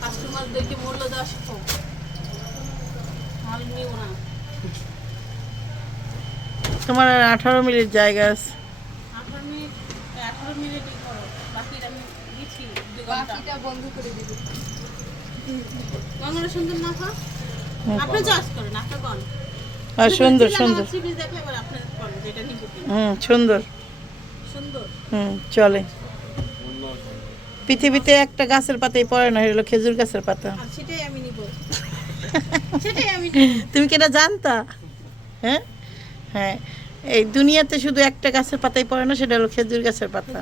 কাস্টমারদেরকে মূল্য দেওয়া শেখো মাল নিও না। তোমার আর আঠারো মিনিট জায়গা আছে। আঠারো মিনিট আঠারো মিনিটই করো। বাকিটা আমি দিচ্ছি দু ঘণ্টা বাকিটা বন্ধ করে দিবি। গঙ্গাটা সুন্দর না খা আপনি চাষ করেন আপনার কন? আর সুন্দর সুন্দর। হুম সুন্দর। সুন্দর। হুম চলে। পৃথিবীতে একটা গাছের পাতাই পড়ে না হলো খেজুর গাছের পাতা। সেটাই আমি নিব। সেটাই আমি তুমি কি এটা জানতা? হ্যাঁ? হ্যাঁ। এই দুনিয়াতে শুধু একটা গাছের পাতাই পড়ে না সেটা হলো খেজুর গাছের পাতা।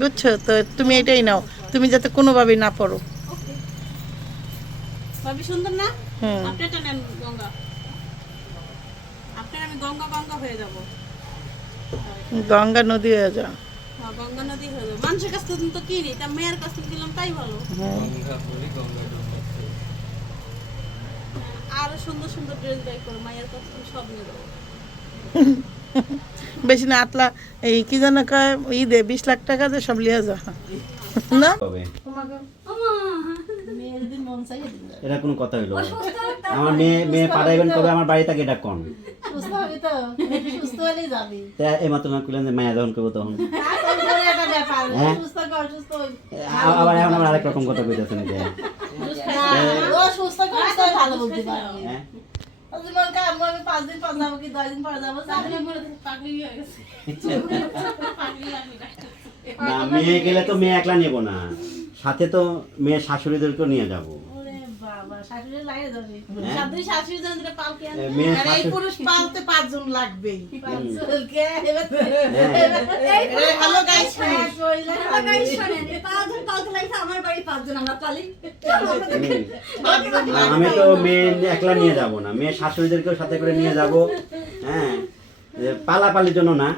বুঝছ? তো তুমি এটাই নাও। তুমি যাতে কোনোভাবেই না পড়ো। ভাবি সুন্দর না? হুম নেন গঙ্গা। আপনার আমি গঙ্গা গঙ্গা হয়ে যাব। গঙ্গা নদী হয়ে যাও। গঙ্গা নদী হয়ে যাব মানুষের কাছ থেকে তো কিনি তা মেয়ের কাছ থেকে কিনলাম তাই ভালো। আরও সুন্দর সুন্দর ড্রেস বাই করো মায়ের কাছ থেকে সব নিয়ে দেবো বেশি না আটলা এই কি জানা কয় ই দে বিশ লাখ টাকা যে সব লিয়া যা। না হবে মেয়ের দিন মন চাই এটা কোনো কথা হইল আমার মেয়ে মেয়ে পাঠাইবেন কবে আমার বাড়ি থেকে এটা কন? সুস্থ হবে তো। সুস্থ হলেই যাবি। তা এই মাত্র না কইলেন যে মায়া যখন করব তখন। হ্যাঁ? আবার এখন আমার আরেক রকম কথা কইতেছেন যে ও সুস্থ করে ভালো বলতে পারবি হ্যাঁ। আমি আমি পাঁচ দিন পর যাব কি? দশ দিন পর যাব? পাগলি হয়ে গেছে। না মেয়ে গেলে তো মেয়ে একলা নেব না। সাথে তো মেয়ে শাশুড়িদেরকেও নিয়ে যাব। আমি তো মেয়ে একলা নিয়ে যাব না। মেয়ে শাশুড়িদেরকেও সাথে করে নিয়ে যাব। হ্যাঁ। পালাপালির জন্য না।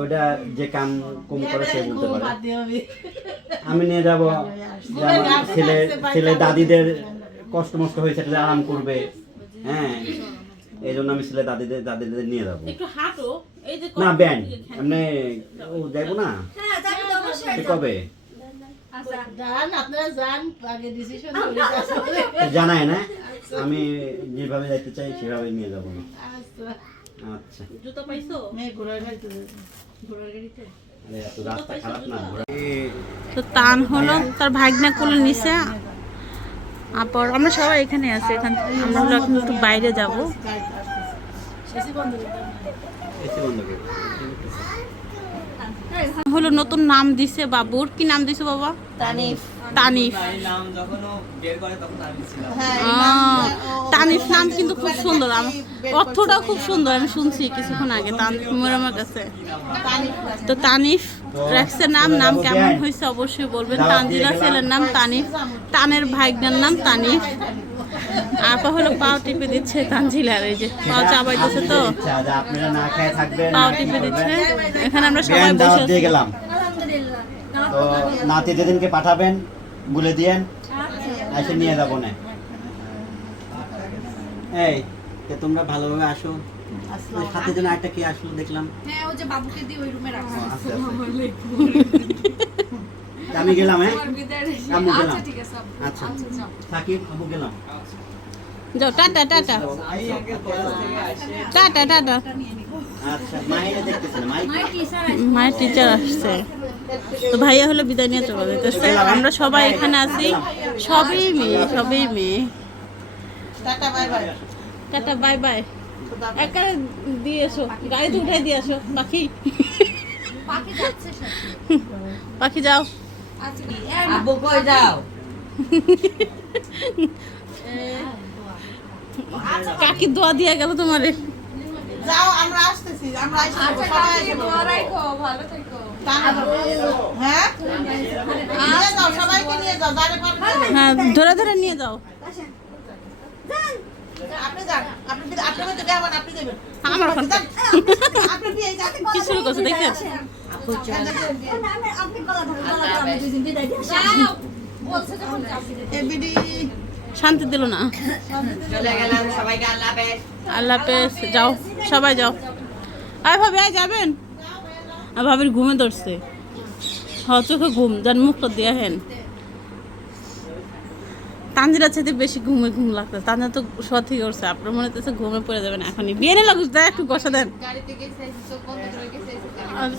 ওটা যে কাম কম করে সে বলতে পারে। আমি নিয়ে যাব ছেলে ছেলে দাদিদের কষ্ট মষ্ট হয়েছে এটা আরাম করবে। হ্যাঁ এই জন্য আমি ছেলে দাদিদের দাদিদের নিয়ে যাব। একটু হাঁটো এই যে না ব্যান এমনি ও যাব না? হ্যাঁ কবে? আচ্ছা যান আপনারা যান আগে ডিসিশন করে তো জানায় না আমি যেভাবে যাইতে চাই সেভাবে নিয়ে যাব না। আচ্ছা। পাইছো? ঘোড়ার গাড়িতে ঘোড়ার গাড়িতে। তো টান হলো তার ভাগনা কোলে নিছে। আপর আমরা সবাই এখানে আছি এখান আমরা হলো এখন একটু বাইরে যাব। হলো নতুন নাম দিছে বাবুর। কি নাম দিছে বাবা? তানিফ। তানিফ। নাম যখন ও বের করে তখন আমি ছিলাম হ্যাঁ আহ, তানিফ নাম কিন্তু খুব সুন্দর। আমার অর্থটাও খুব সুন্দর আমি শুনছি কিছুক্ষণ আগে তানিফ আমার কাছে। তো তানিফ রাখছে নাম নাম কেমন হয়েছে অবশ্যই বলবেন। তানজিলা ছেলের নাম তানিফ তানের ভাইগনার নাম তানিফ। আপা হলো পাও টিপে দিচ্ছে তানজিলার এই যে পাও চাবাইতেছে তো। আচ্ছা, আপনারা না খেয়ে থাকবেন পাও টিপে দিচ্ছে। এখানে আমরা সবাই বসে গেলাম। তো নাতি যেদিনকে পাঠাবেন বলে দিয়েন এসে নিয়ে যাব না। এই কে তোমরা ভালোভাবে আসো। সাথে যেন একটা কে আসলো দেখলাম। হ্যাঁ ও যে বাবুকে দিয়ে ওই রুমে রাখা। ও, আস্তে আস্তে। আমি গেলাম হ্যাঁ? আম্মু গেলাম। আচ্ছা ঠিক আছে আব্বু। আচ্ছা আচ্ছা। সাকিব আবু গেলাম। যাও টাটা টাটা। Tata tata. আচ্ছা মায়ের টিচার আসছে। তো ভাইয়া হলো বিদায় নিয়ে চলে যেতেছে আমরা সবাই এখানে আছি। সবই মেয়ে সবই মেয়ে। Tata bye bye tata bye bye একা দিয়ে এসো গাড়িতে উঠে দিয়ে আসো পাখি। পাখি যাচ্ছে সাথে। পাখি যাও। আব্বু কই যাও? কাকি দোয়া দিয়ে গেল তোমারে। যাও আমরা আসতেছি আমরা আসব আচ্ছা ভালো থেকো। হ্যাঁ? হ্যাঁ ধরে ধরে নিয়ে যাও। আপনি যান আপনি বিদা- আপনি হয়তো দেবেন আপনি দেবেন। আমার কি শুরু করছ শান্তি দিল না। চলে আল্লাহ হাফেজ যাও সবাই যাও। আয় ভাবি আয় যাবেন? আর ভাবির ঘুমে ধরছে। হ্যাঁ চোখে ঘুম যান মুখটা দিয়ে হেন। তানজিরা চাইতে বেশি ঘুমে ঘুম লাগতো তানজিরা তো সত্যি করছে আপনার মনে হচ্ছে ঘুমে পড়ে যাবেন এখনই। বিয়েনে লাগুস দেয় একটু ঘষা দেন।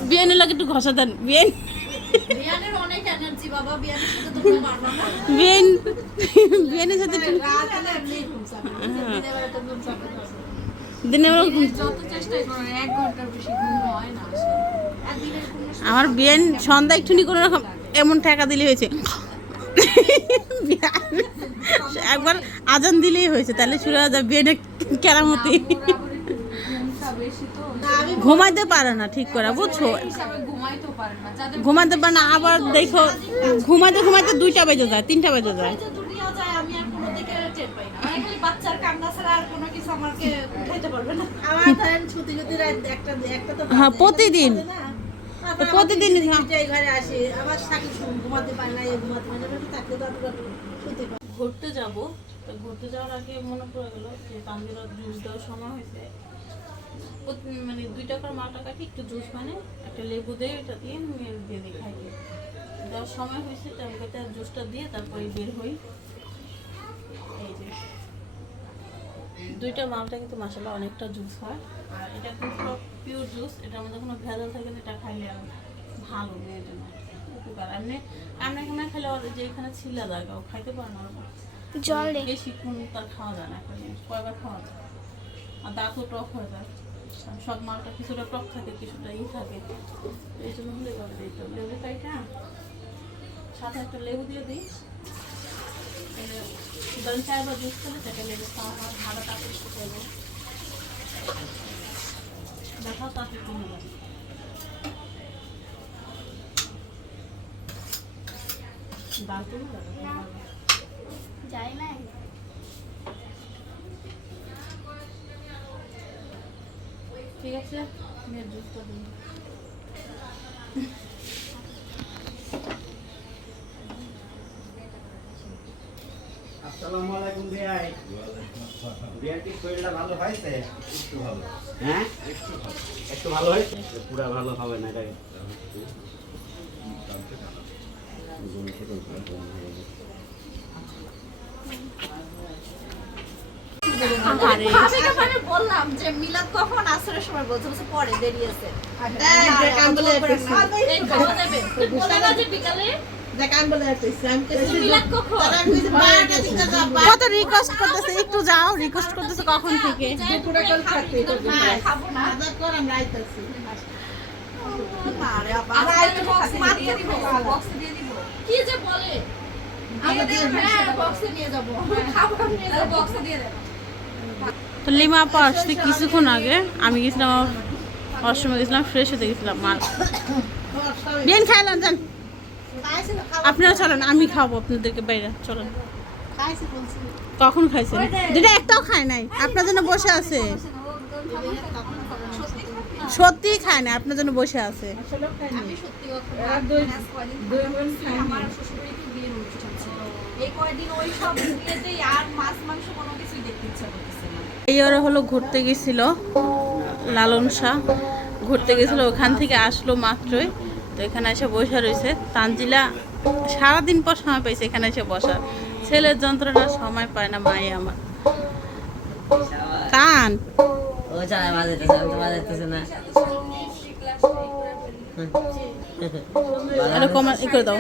বিয়েনে লাগে একটু ঘষা দেন। বিয়ে বিয়েন বিয়েনের সাথে হ্যাঁ। দিনে বেলা ঘুম যত চেষ্টাই এক ঘণ্টার বেশি ঘুম হয় না আমার বিয়েন সন্ধ্যা একটুনি কোনো রকম এমন টাকা দিলে হয়েছে। একবার আজান দিলেই হয়েছে তাহলে শুরু হয়ে যায় বিয়েনের কেরামতি। ঘুমাইতে পারে না ঠিক করে বুঝছ? হিসাবে পারে না ঘুমাইতে পারে না আবার দেখো ঘুমাইতে ঘুমাইতে দুইটা বেজে যায় তিনটা বেজে যায়। যে দুনিয়া যায় আমি আর কোনো দিকে টের পাই না। খালি বাচ্চার কান্না ছাড়া আর কোনো কিছু আমাকে উঠাইতে পারবে না। আমার ধরেন ছুটি ছুটি রাত একটা একটা তো হ্যাঁ প্রতিদিন প্রতিদিন প্রতিদিন। দুইটায় ঘরে আসি আবার থাকি ঘুমাতে পারি না ঘুমাতে পারি না একটু থাকলে তো অতটা শুতে পারি ঘুরতে যাব তো ঘুরতে যাওয়ার আগে মনে পড়ে গেল যে জুস দেওয়ার সময় হয়েছে। মানে দুই টাকার মালটা কাটি একটু জুস মানে একটা লেবু দিয়ে এটা দিয়ে দিয়ে দিই দেওয়ার সময় হয়েছে জুসটা দিয়ে তারপরে বের হই। এই যে। দুইটা মালটা কিন্তু মাসালা অনেকটা জুস হয়। আর এটা কিন্তু পিওর জুস এটার মধ্যে কোনো ভেজাল থাকে না এটা খাইলে ভালো মেয়ের জন্য উপকার। এমনি আমরা এখানে খেলে ওর যে এখানে ছিলা জায়গা ও খাইতে পারে না জল দে বেশিক্ষণ তার খাওয়া যায় না কয়বার খাওয়া যায়। আর দাঁতও টক হয়ে যায়। সব মালটা কিছুটা টক থাকে কিছুটা ই থাকে। এই জন্য হলে দিই তো লেবু কাইটা সাথে একটা লেবু দিয়ে দিই। তাহলে ধরেন চারবার জুস খেলে সেটা লেবু খাওয়া ভালো শুকিয়ে যাবে দেখাও তাতে কমে যাবে দাঁত যাই না। ঠিক আছে মেয়ের জুসটা দিন। আসসালামু আলাইকুম ভাই শরীরটা ভালো হয়েছে? একটু ভালো। হ্যাঁ? একটু ভালো হয়েছে পুরা ভালো হবে না এটাকে আরে। ভাবিকে বললাম যে মিলাদ কখন? আসরের সময় বলছে বলছে পরে দেরি আছে। বিকালে দিকে যাও, কত রিকোয়েস্ট করতেছে? একটু যাও রিকোয়েস্ট করতেছে কখন থেকে? দুপুরে কল থাকতে, তো হ্যাঁ, খাব না। বাজার কর, আমরা আইতাছি। আমরা আরেকটু বক্স দিয়ে দিব বক্স দিয়ে দিব। কি যে বলে? আমরা দিয়ে হ্যাঁ বক্সে নিয়ে যাব। খাব নিয়ে যাব বক্সে দিয়ে দেব। তো লিমা আপা আসতে কিছুক্ষণ আগে। আমি গেছিলাম অসময় গেছিলাম ফ্রেশ হতে গেছিলাম মাল। বিয়েন খাইলাম যান। খাইছিল, খাওয়া- আপনারা চলেন, আমি খাব আপনাদেরকে বাইরে, চলেন। কখন খাইছেন? দুটা একটাও খায় নাই, আপনার জন্য বসে আছে। সত্যি খায় না আপনার জন্য বসে আছে। এই ওরা হলো ঘুরতে গেছিল, লালন শাহ। ঘুরতে গেছিল, ওখান থেকে আসলো মাত্রই। তো এখানে এসে বসে রয়েছে। তানজিলা সারাদিন পর সময় পাইছে এখানে এসে বসার। ছেলের যন্ত্রণা সময় পায় না মায়ে আমার। টান ও চালা বাজাইতেছে আমি তো বাজাইতেছে না। এটা কমা ই করে দাও।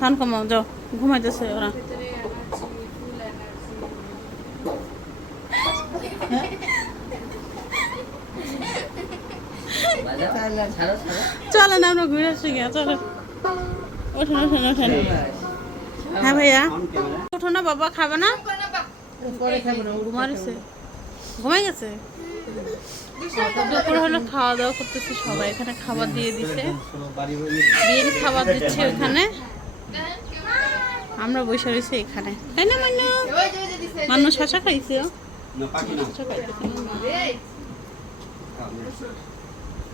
সান কমাও। যাও ঘুমাইতেছে ওরা। বাজাও ছাড়ো ছাড়ো। চলো না আমরা ঘুরে আসি গিয়া চলো ওঠেন ওঠেন ওঠেন। হ্যাঁ ভাইয়া। ওঠো না বাবা খাবে না? ঘুমাইছে। ঘুমাই গেছে? দুপুর হলো খাওয়া দাওয়া করতেছে সবাই এখানে খাবার দিয়ে দিছে। বিয়ের খাবার দিচ্ছে ওখানে। আমরা বসে রয়েছি এখানে। তাই না মান্নু মান্নু শশা খাইছে। শশা খাইতেছে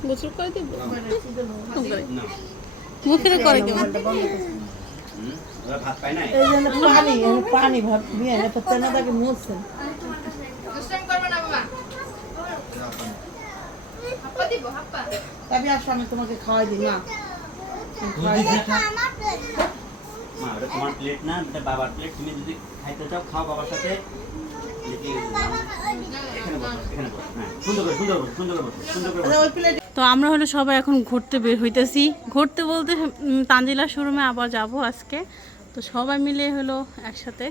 গোসল করে দিব? না। মুখের করে দিব। হুম, ওরা ভাত পায় না এই জন্য পানি, এই পানি ভাত দিয়ে, এত তেনা তাকে মুছছে। হাপ্পা দিব হাপ্পা। তবে আসো আমি তোমাকে খাওয়াই দিই মা মা ওটা তোমার প্লেট না এটা বাবার প্লেট তুমি যদি খাইতে চাও খাও বাবার সাথে। এখানে বসো, এখানে বসো। হ্যাঁ, সুন্দর করে সুন্দর করে সুন্দর করে বসো, সুন্দর করে ওই প্লেট তো আমরা হলো সবাই এখন ঘুরতে বের হইতেছি। ঘুরতে বলতে উম, তানজিলা শোরুমে আবার যাব আজকে। তো সবাই মিলে হলো একসাথে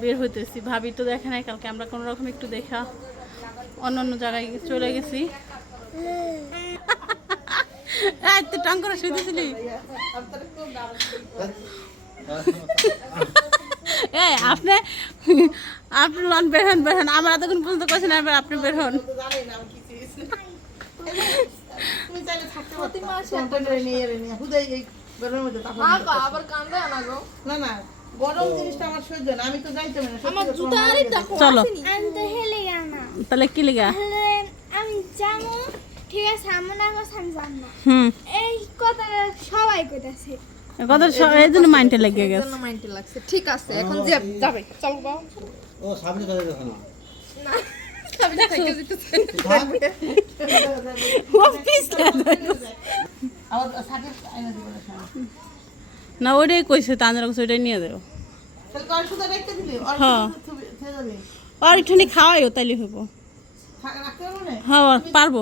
বের হইতেছি। ভাবি তো দেখে নাই কালকে আমরা কোনো রকম একটু দেখা অন্য অন্য জায়গায় চলে গেছি। এই তুই টাং করে শুইতেছিলি? এই আপনি আপনি লন বের হন বের হন। আমার এতক্ষণ পর্যন্ত এবার আপনি বের হন। তুমি চাইলে থাকতে পারতে। কন্টেনারে নিয়ে এনে নিয়ে হুদাই এই গরমের মধ্যে তারপর আবা আবার কান্দে আনাগো না না গরম জিনিসটা আমার সহ্য না আমি তো যাইতে পারি আমার জুতা আর দেখো চলো। আমি তো হেলে গেল তাহলে কি লিগা? আমি যাব। ঠিক আছে আমার না কথা আমি জান না। হুম। এই কথাটা সবাই কইতাছে। কত স- এই জন্য মাইন্ডে লেগে গেছে। মাইন্ডে লাগছে। ঠিক আছে এখন যে যাবে চল বাবা ও সামনে গেছে না। না। আমি না ও ওইটাই কইছে তাদের কাছে ওইটাই নিয়ে দেবো হ্যাঁ। আর একটুখানি খাওয়াইও, তাইলে হইব। হ্যাঁ পারব।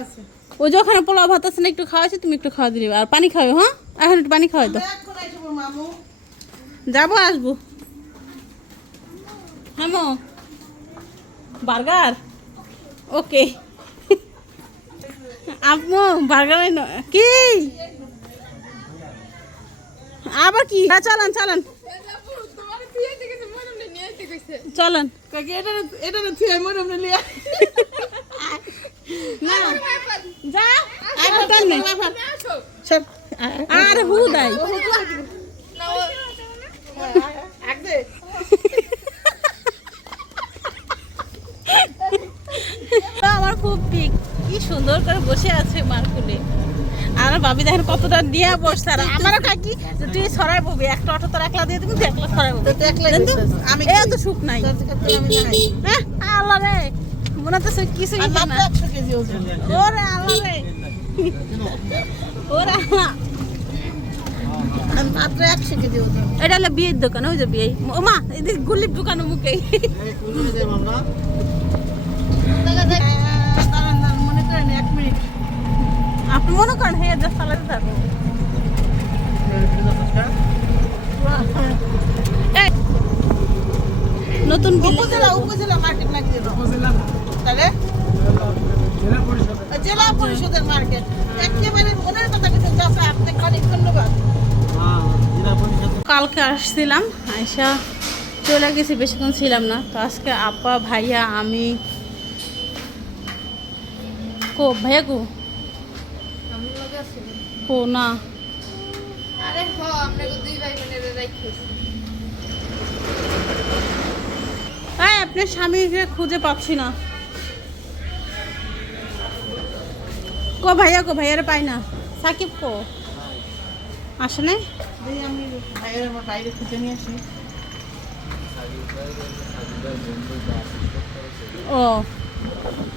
আচ্ছা ওই যে ওখানে পোলাও ভাত আছে না, একটু খাওয়াইছি, তুমি একটু খাওয়া দিবে আর পানি খাওয়াই হ্যাঁ? এখন একটু পানি খাওয়াই মামু যাব, আসব। হ্যাঁ বার্গার? ওকে। আপু বার্গার কি? আবার কি? হ্যাঁ চালান চালান। চলেন। আর হু দাই না ও আগে আমার খুব পিক কি সুন্দর করে বসে আছে মারকুলে আর ভাবি দেখেন কতটা দিয়া বসছে আর আমারও কাকি। তুই সরাই ববি একটা অটো তোর একলা দিয়ে তুই একলা সরাই ববি। তো তো? আমি এ তো সুখ নাই। তো হ্যাঁ, আল্লাহ রে। মনে হচ্ছে কিছু না। ওরে আল্লাহ রে। ওরে আল্লাহ। মাত্র একশো কেজি ওজন। এটা হলো বিয়ের দোকান ওই যে বিয়ে। ও মা এদিকে গুলির দোকান মুখে। আপনি মনে করেন হ্যাঁ যা চালাতে থাকো নতুন উপজেলা উপজেলা মার্কেট নাকি? তাহলে? জেলা পরিষদের। মার্কেট একেবারে মনের কথা কিছু চাষা আপনাকে অনেক ধন্যবাদ। কালকে আসছিলাম আয়সা চলে গেছি বেশিক্ষণ ছিলাম না। তো আজকে আপা ভাইয়া আমি কো ভাইয়া কো? কো না। আরে হ আমরা দুই ভাই বোনের রাইখাইছি হ্যাঁ আপনার স্বামীকে খুঁজে পাচ্ছি না। কো ভাইয়া কো ভাইয়ারে পাই না। সাকিব কো? আসে নাই? এই আমি ভাইয়ের আমার বাইরে খুঁজে নিয়ে আসি। ও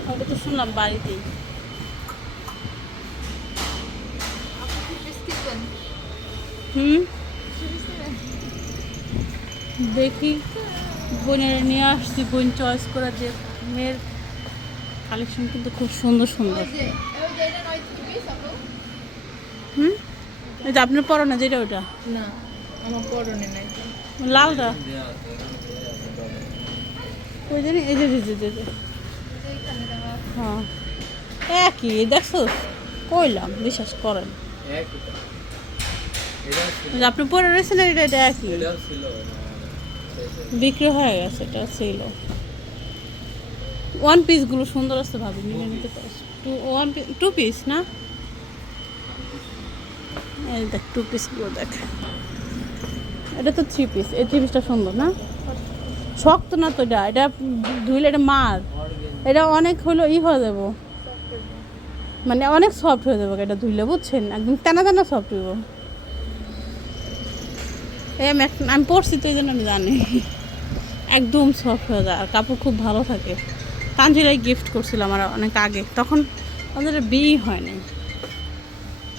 ওটা তো শুনলাম বাড়িতেই। হুম। দেখি বোনের নিয়ে আসছি বোন চয়েস করা যে মেয়ের কালেকশন কিন্তু খুব সুন্দর সুন্দর। হুম? এই যে আপনার পরো না যেটা ওটা না আমার পরনে নাই। লালটা ওই জানি এই যে হ্যাঁ। একই দেখছ? কইলাম বিশ্বাস করেন। আপনি পরে রয়েছেন এটা এটা একই। বিক্রি হয়ে গেছে এটা ছিল। ওয়ান পিসগুলো সুন্দর আছে ভাবি নিলে নিতে পারিস। টু ওয়ান টু পিস না? এই দেখ টু পিসগুলো দেখ। এটা তো থ্রি পিস এই থ্রি পিসটা সুন্দর না? শক্ত না তো এটা এটা ধুইলে এটা মার। এটা অনেক হলো ই হয়ে যাব। মানে অনেক সফট হয়ে যাবে এটা ধুইলে বুঝছেন? একদম টানা টানা সফট হইব। আমি পড়ছি তো এই জন্য আমি জানি। একদম সফট হয়ে যায়, আর কাপড় খুব ভালো থাকে। তাঞ্জিরাই গিফট করছিল আমার অনেক আগে। তখন আমাদের বিয়ে হয়নি।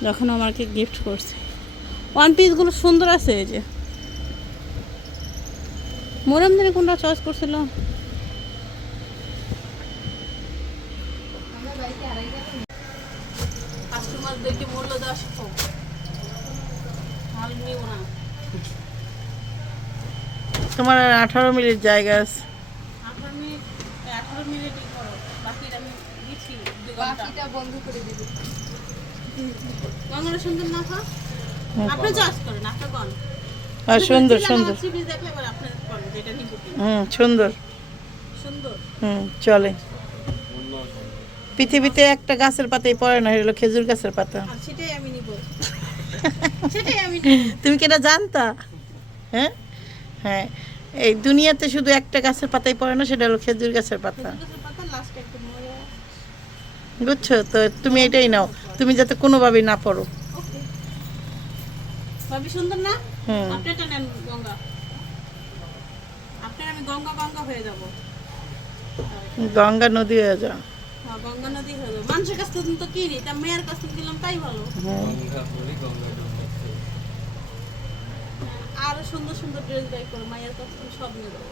যখন আমাকে গিফট করছে। ওয়ান পিসগুলো সুন্দর আছে, এই যে। মোরাম দিনে কোনটা চয়েস করছিল কাস্টমারদেরকে মূল্য দেওয়া শিখো মাল নিও না তোমার আর আঠারো মিনিট জায়গা আছে আঠারো মিনিট আঠারো মিনিটই করো বাকিটা আমি দিচ্ছি দু ঘণ্টা বাকিটা বন্ধ করে দিবি গঙ্গাটা সুন্দর না খা আপনি চয়েস করেন আপনার কোন আর সুন্দর সুন্দর সিরিজ দেখলে এবার আপনার কোন যেটা নিব কি? হুম সুন্দর। সুন্দর। হুম চলে। পৃথিবীতে একটা গাছের পাতাই পড়ে না হলো খেজুর গাছের পাতা। সেটাই আমি নিব। সেটাই আমি তুমি কি এটা জানতা? হ্যাঁ? হ্যাঁ। এই দুনিয়াতে শুধু একটা গাছের পাতাই পড়ে না সেটা হলো খেজুর গাছের পাতা। গাছের পাতা লাস্ট একটু মরে বুঝছ? তো তুমি এটাই নাও। তুমি যাতে কোনোভাবেই না পড়ো। ভাবি সুন্দর না? হুম। নেন গঙ্গা। আপনার আমি গঙ্গা গঙ্গা হয়ে যাব। গঙ্গা নদী হয়ে যাও হ্যাঁ গঙ্গা নদী হয়ে যাব। মানুষের কাছ থেকে তো কিনি তা মেয়ের কাছ থেকে তাই ভালো। গঙ্গা বলি গঙ্গা ডুবে আরও সুন্দর সুন্দর ড্রেস বাই করো মায়ের কাছ সব নিয়ে দেবো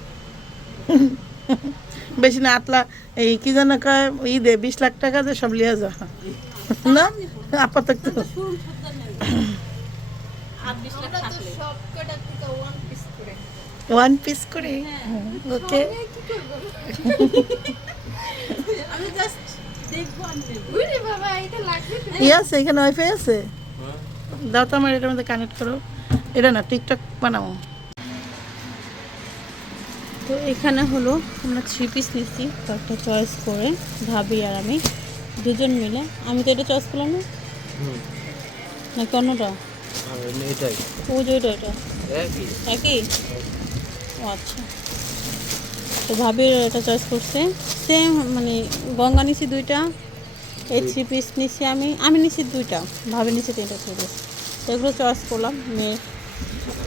বেশি না আটলা এই কি যেন কয় ই দে বিশ লাখ টাকা যে সব লিয়ে যা না? আপাতত। লাখ ওয়ান পিস করে ওয়ান পিস করে? ওকে। আমি জাস্ট দেখব আর নেব উরে বাবা এটা লাগবে আছে এখানে ওয়াইফাই আছে? দাও তো আমার এটার মধ্যে কানেক্ট করো। এটা না টিকটক বানাবো। তো এখানে হলো আমরা থ্রি পিস নিচ্ছি কয়েকটা চয়েস করে ভাবি আর আমি দুজন মিলে। আমি তো এটা চয়েস করলাম না? নাকি অন্যটা? এটাই। ও যে ওইটা ওইটা। একই। ও আচ্ছা। তো ভাবির এটা চয়েস করছে। সেম মানে গঙ্গা নিছি দুইটা এই থ্রি পিস নিছি আমি আমি নিছি দুইটা ভাবি নিছি তিনটা থ্রি পিস এগুলো চয়েস করলাম মেয়ের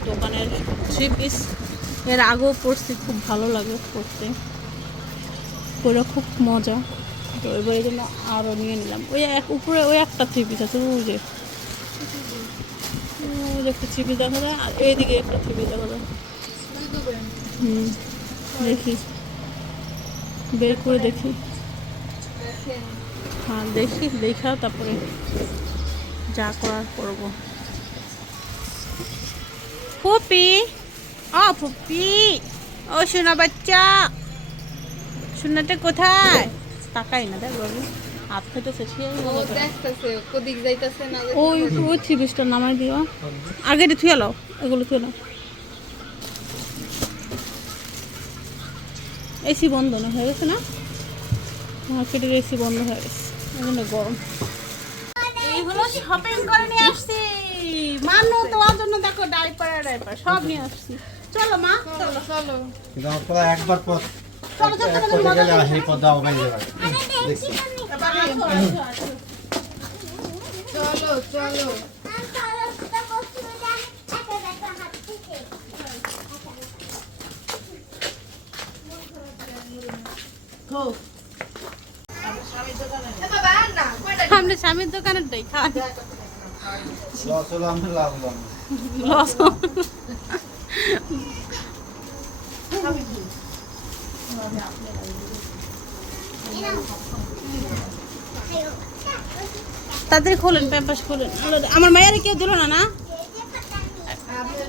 দোকানের থ্রি পিস। এর আগেও পড়ছি খুব ভালো লাগে পড়তে পরে খুব মজা। তো এবার এই জন্য আরও নিয়ে নিলাম। ওই এক, উপরে ওই একটা থ্রি পিস আছে, ওই যে। ওই একটা থ্রি পিস দেখা যায়, আর এইদিকে একটা থ্রি পিস দেখা যায়। হুম, দেখি। বের করে দেখি। হ্যাঁ দেখি দেখাও তারপরে যা করার করব। ফুপি ও ফুপি ও সোনা বাচ্চা সোনাটা কোথায় তাকাই না দেখ বাবু হাত ফেটেছে ও দেখতেছে কোদিক যাইতাছে না ওই ওই থ্রি পিসটা নামাই দিও। আগে থুয়ে লাও এগুলো থুয়ে লাও এসি বন্ধ না হয়ে গেছে না? মার্কেটের এসি বন্ধ হয়ে গেছে। এখানে গরম। এই হলো শপিং করে নিয়ে আসছি। মানো তোমার জন্য দেখো ডাইপার ডাইপার সব নিয়ে আসছি। চলো মা। চলো চলো। কিন্তু একবার পর চলো চলো এক চলো পথে গেলে সেই পথে দেখছি। এবার আসো, আসো, আসো। চলো চলো বাবা আর না কয়টা? আমরা স্বামীর দোকানের দেই খান তাদের খোলেন প্যাম্পাস খোলেন। আমার মায়ের কেউ দিল না না?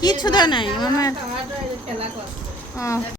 কিচ্ছু দেয় নাই। আমার মায়ের